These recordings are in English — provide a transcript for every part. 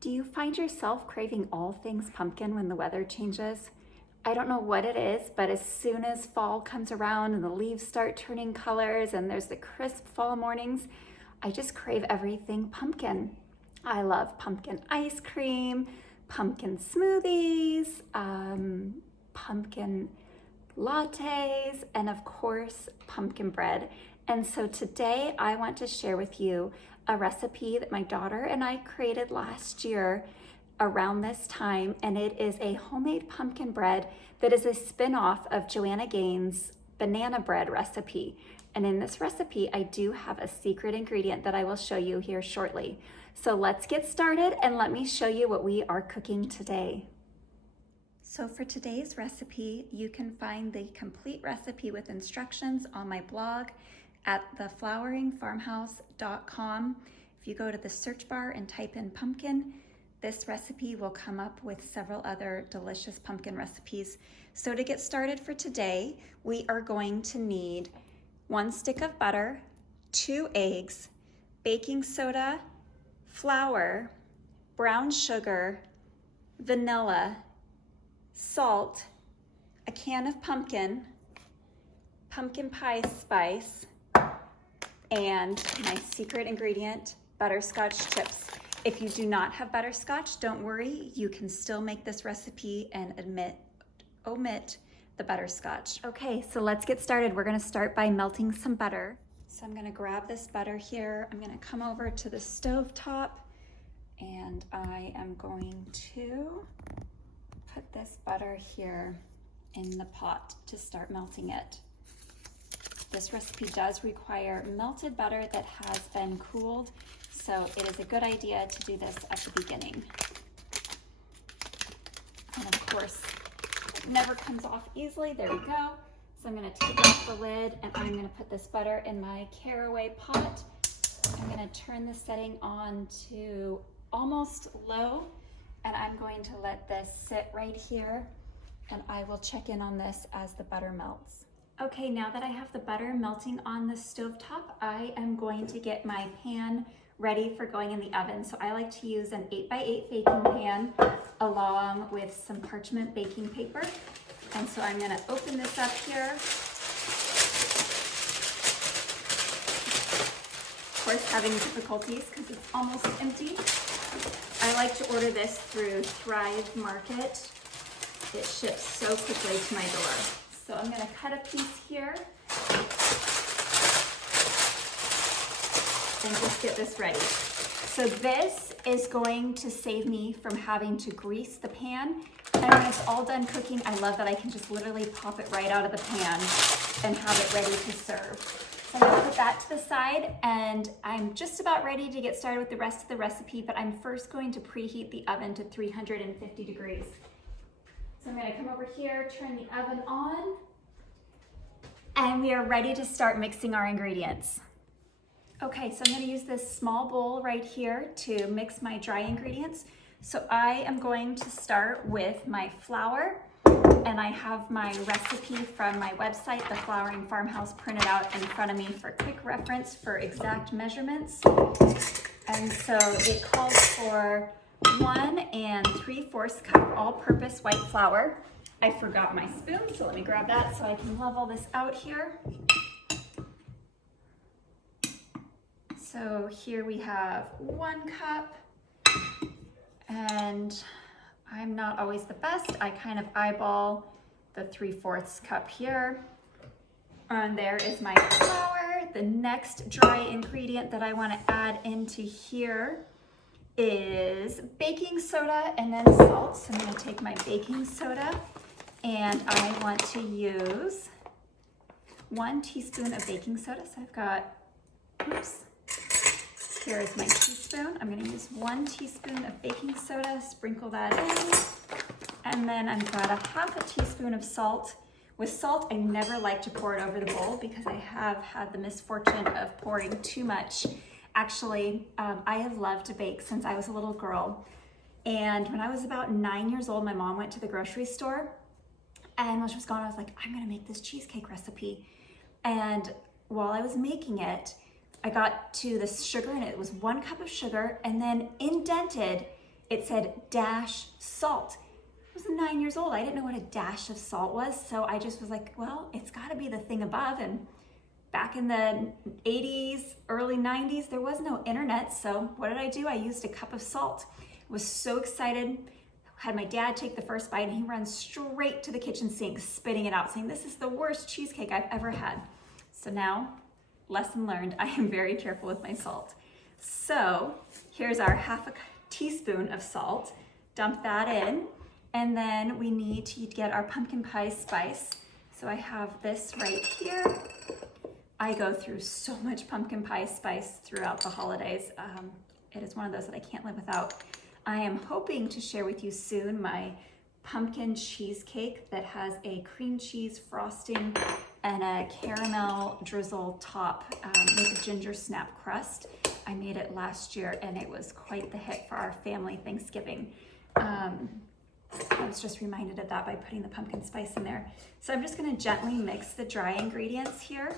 Do you find yourself craving all things pumpkin when the weather changes? I don't know what it is, but as soon as fall comes around and the leaves start turning colors and there's the crisp fall mornings, I just crave everything pumpkin. I love pumpkin ice cream, pumpkin smoothies, pumpkin lattes, and of course, pumpkin bread. And so today I want to share with you a recipe that my daughter and I created last year around this time, and it is a homemade pumpkin bread that is a spin-off of Joanna Gaines' banana bread recipe. And in this recipe, I do have a secret ingredient that I will show you here shortly. So let's get started and let me show you what we are cooking today. So for today's recipe, you can find the complete recipe with instructions on my blog at thefloweringfarmhouse.com. If you go to the search bar and type in pumpkin, this recipe will come up with several other delicious pumpkin recipes. So to get started for today, we are going to need 1 stick of butter, 2 eggs, baking soda, flour, brown sugar, vanilla, salt, a can of pumpkin pie spice, and my secret ingredient, butterscotch chips. If you do not have butterscotch, don't worry, you can still make this recipe and omit the butterscotch. Okay, so let's get started. We're gonna start by melting some butter. So I'm gonna grab this butter here. I'm gonna come over to the stove top, and I am going to put this butter here in the pot to start melting it. This recipe does require melted butter that has been cooled, so it is a good idea to do this at the beginning. And of course, it never comes off easily. There we go. So I'm gonna take off the lid and I'm gonna put this butter in my caraway pot. I'm gonna turn the setting on to almost low, and I'm going to let this sit right here, and I will check in on this as the butter melts. Okay, now that I have the butter melting on the stovetop, I am going to get my pan ready for going in the oven. So I like to use an 8x8 baking pan along with some parchment baking paper. And so I'm gonna open this up here. Of course, having difficulties because it's almost empty. I like to order this through Thrive Market. It ships so quickly to my door. So I'm gonna cut a piece here and just get this ready. So this is going to save me from having to grease the pan. And when it's all done cooking, I love that I can just literally pop it right out of the pan and have it ready to serve. So I'm gonna put that to the side, and I'm just about ready to get started with the rest of the recipe, but I'm first going to preheat the oven to 350 degrees. So I'm gonna come over here, turn the oven on, and we are ready to start mixing our ingredients. Okay, so I'm gonna use this small bowl right here to mix my dry ingredients. So I am going to start with my flour, and I have my recipe from my website, The Flowering Farmhouse, printed out in front of me for quick reference for exact measurements. And so it calls for 1 3/4 cup all-purpose white flour. I forgot my spoon, so let me grab that so I can level this out here. So here we have 1 cup, and I'm not always the best. I kind of eyeball the 3/4 cup here. And there is my flour. The next dry ingredient that I want to add into here is baking soda and then salt. So I'm going to take my baking soda, and I want to use 1 teaspoon of baking soda. So I've got, here is my teaspoon. I'm going to use 1 teaspoon of baking soda, sprinkle that in. And then I've got 1/2 teaspoon of salt. With salt, I never like to pour it over the bowl because I have had the misfortune of pouring too much. Actually, I have loved to bake since I was a little girl. And when I was about 9 years old, my mom went to the grocery store, and while she was gone, I was like, I'm gonna make this cheesecake recipe. And while I was making it, I got to the sugar, and it was 1 cup of sugar, and then indented it said dash salt. I was 9 years old. I didn't know what a dash of salt was. So I just was like, well, it's gotta be the thing above. And back in the 80s, early 90s, there was no internet. So what did I do? I used a cup of salt. I was so excited. Had my dad take the first bite and he runs straight to the kitchen sink, spitting it out, saying, this is the worst cheesecake I've ever had. So now, lesson learned, I am very careful with my salt. So here's our half a teaspoon of salt. Dump that in. And then we need to get our pumpkin pie spice. So I have this right here. I go through so much pumpkin pie spice throughout the holidays. It is one of those that I can't live without. I am hoping to share with you soon my pumpkin cheesecake that has a cream cheese frosting and a caramel drizzle top with a ginger snap crust. I made it last year and it was quite the hit for our family Thanksgiving. I was just reminded of that by putting the pumpkin spice in there. So I'm just gonna gently mix the dry ingredients here.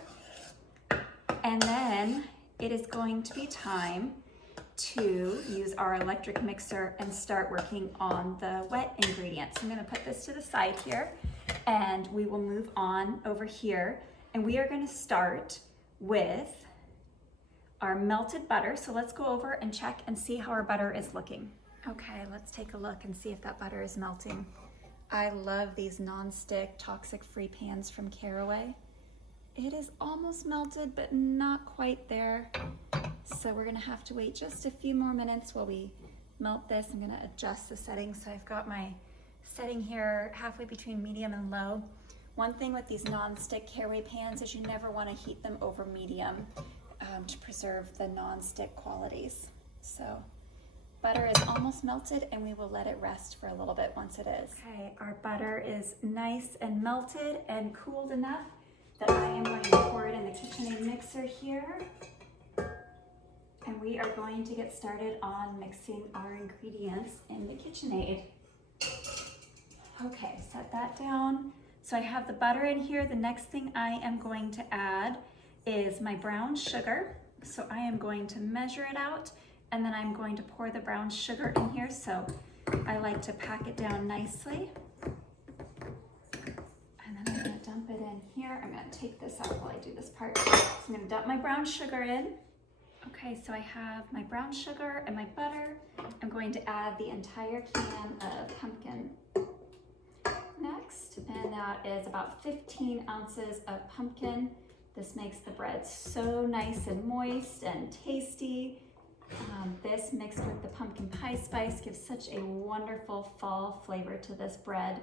And then it is going to be time to use our electric mixer and start working on the wet ingredients. I'm gonna put this to the side here and we will move on over here. And we are gonna start with our melted butter. So let's go over and check and see how our butter is looking. Okay, let's take a look and see if that butter is melting. I love these non-stick toxic-free pans from Caraway. It is almost melted, but not quite there. So we're gonna have to wait just a few more minutes while we melt this. I'm gonna adjust the settings. So I've got my setting here halfway between medium and low. One thing with these non-stick Caraway pans is you never wanna heat them over medium to preserve the non-stick qualities. So butter is almost melted and we will let it rest for a little bit once it is. Okay, our butter is nice and melted and cooled enough that I am going to pour it in the KitchenAid mixer here. And we are going to get started on mixing our ingredients in the KitchenAid. Okay, set that down. So I have the butter in here. The next thing I am going to add is my brown sugar. So I am going to measure it out and then I'm going to pour the brown sugar in here. So I like to pack it down nicely. And then I'm gonna dump it in here. I'm gonna take this out while I do this part. So I'm gonna dump my brown sugar in. Okay, so I have my brown sugar and my butter. I'm going to add the entire can of pumpkin next, and that is about 15 ounces of pumpkin. This makes the bread so nice and moist and tasty. This mixed with the pumpkin pie spice gives such a wonderful fall flavor to this bread.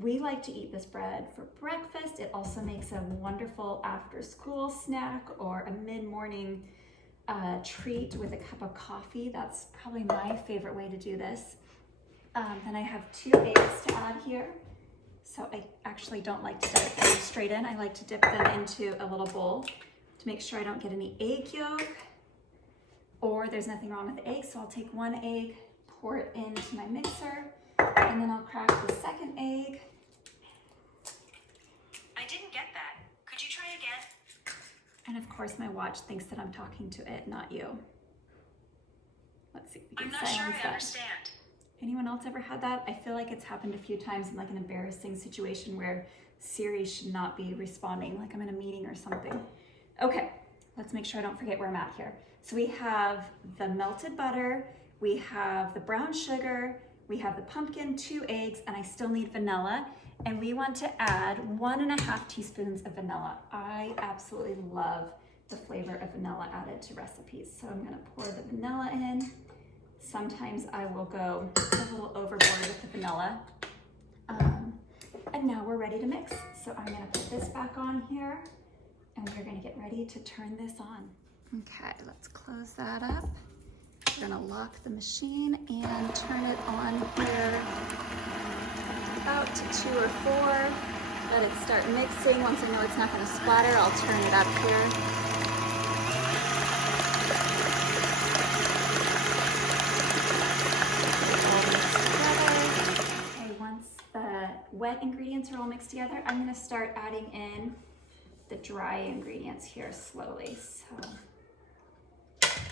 We like to eat this bread for breakfast. It also makes a wonderful after-school snack or a mid-morning treat with a cup of coffee. That's probably my favorite way to do this. Then I have 2 eggs to add here. So I actually don't like to dip them straight in. I like to dip them into a little bowl to make sure I don't get any egg yolk or there's nothing wrong with the egg. So I'll take 1 egg, pour it into my mixer, and then I'll crack the second egg. I didn't get that. Could you try again? And of course my watch thinks that I'm talking to it, not you. Let's see if we can I'm not sure silence I that. understand. Anyone else ever had that? I feel like it's happened a few times in like an embarrassing situation where Siri should not be responding, like I'm in a meeting or something. Okay, let's make sure I don't forget where I'm at here. So we have the melted butter, we have the brown sugar, we have the pumpkin, 2 eggs, and I still need vanilla. And we want to add 1.5 teaspoons of vanilla. I absolutely love the flavor of vanilla added to recipes. So I'm gonna pour the vanilla in. Sometimes I will go a little overboard with the vanilla. And now we're ready to mix. So I'm gonna put this back on here and we're gonna get ready to turn this on. Okay, let's close that up. We're gonna lock the machine and turn it on here about to 2 or 4. Let it start mixing. Once I know it's not gonna splatter, I'll turn it up here. Wet ingredients are all mixed together, I'm going to start adding in the dry ingredients here slowly. So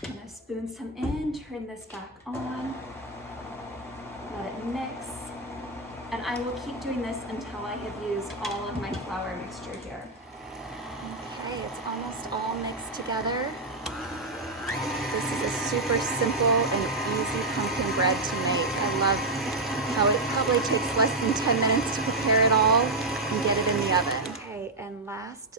I'm gonna spoon some in, turn this back on, let it mix. And I will keep doing this until I have used all of my flour mixture here. Okay, it's almost all mixed together. This is a super simple and easy pumpkin bread to make. I love how it probably takes less than 10 minutes to prepare it all and get it in the oven. Okay, and last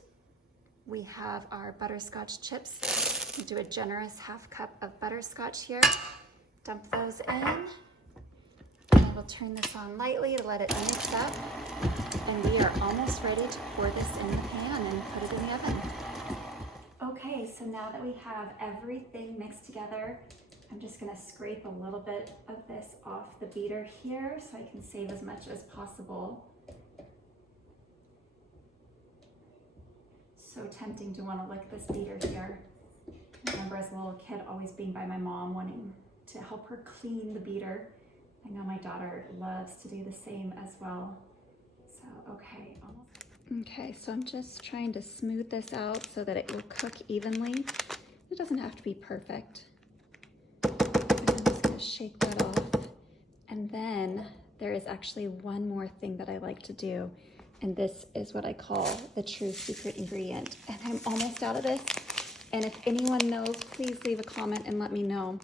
we have our butterscotch chips. We'll do a generous half cup of butterscotch here. Dump those in. I will turn this on lightly to let it mix up. And we are almost ready to pour this in the pan and put it in the oven. Okay, so now that we have everything mixed together, I'm just gonna scrape a little bit of this off the beater here so I can save as much as possible. So tempting to want to lick this beater here. I remember as a little kid always being by my mom wanting to help her clean the beater. I know my daughter loves to do the same as well. So, okay, almost. Okay, so I'm just trying to smooth this out so that it will cook evenly. It doesn't have to be perfect. I'm just gonna shake that off. And then there is actually one more thing that I like to do. And this is what I call the true secret ingredient. And I'm almost out of this. And if anyone knows, please leave a comment and let me know.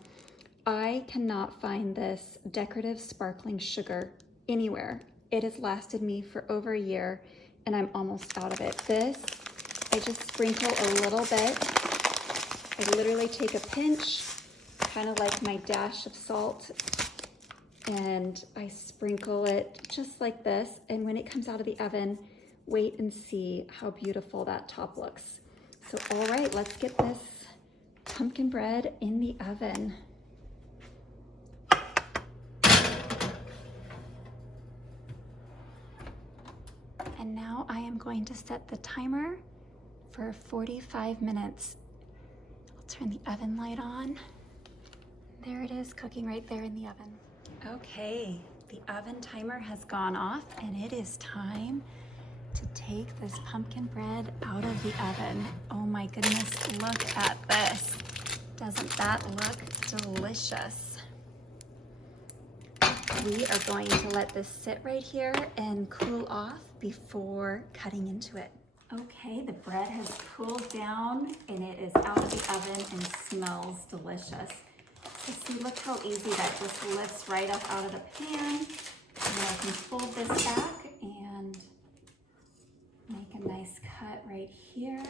I cannot find this decorative sparkling sugar anywhere. It has lasted me for over a year and I'm almost out of it. This, I just sprinkle a little bit. I literally take a pinch, kind of like my dash of salt, and I sprinkle it just like this. And when it comes out of the oven, wait and see how beautiful that top looks. So, all right, let's get this pumpkin bread in the oven. And now I am going to set the timer for 45 minutes. I'll turn the oven light on. There it is, cooking right there in the oven. Okay, the oven timer has gone off and it is time to take this pumpkin bread out of the oven. Oh my goodness, look at this. Doesn't that look delicious? We are going to let this sit right here and cool off before cutting into it. Okay, the bread has cooled down and it is out of the oven and smells delicious. So see, look how easy that just lifts right up out of the pan. And I can fold this back and make a nice cut right here.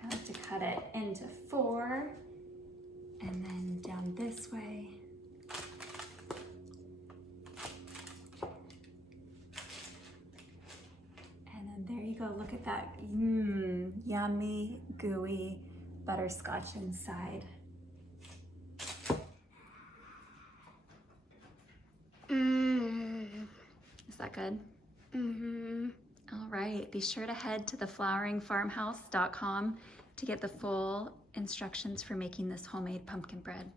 I like to cut it into 4 and then down this way. And then there you go, look at that, yummy, gooey butterscotch inside. Is that good? All right, be sure to head to thefloweringfarmhouse.com to get the full instructions for making this homemade pumpkin bread.